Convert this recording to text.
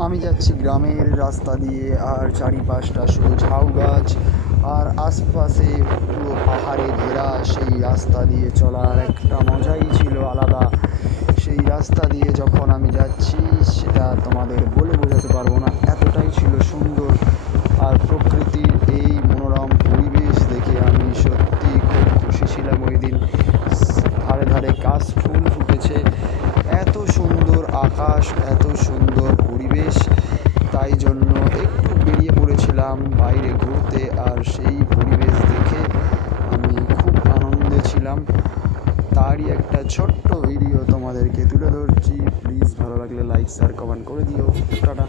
আমি যাচ্ছি গ্রামের রাস্তা দিয়ে, আর চারিপাশটা শুধু ঝাউ গাছ, আর আশপাশে পুরো পাহাড়ে ঘেরা। সেই রাস্তা দিয়ে চলার একটা মজাই ছিল আলাদা। সেই রাস্তা দিয়ে যখন আমি যাচ্ছি, সেটা তোমাদের বলে বোঝাতে পারবো না, এতটাই ছিল সুন্দর। আর প্রকৃতির এই মনোরম পরিবেশ দেখে আমি সত্যি খুব খুশি ছিলাম ওই দিন। ধারে ধারে কাশ ফুল ফুটেছে, এত সুন্দর আকাশ, এত সুন্দর পরিবেশ। তাই জন্য একটু বেরিয়ে পড়েছিলাম বাইরে ঘুরতে, আর সেই পরিবেশ দেখে আমি খুব আনন্দে ছিলাম। তারই একটা ছোট্ট ভিডিও তোমাদেরকে তুলে ধরছি। প্লিজ ভালো লাগলে লাইক শেয়ার কমেন্ট করে দিও। টাটা।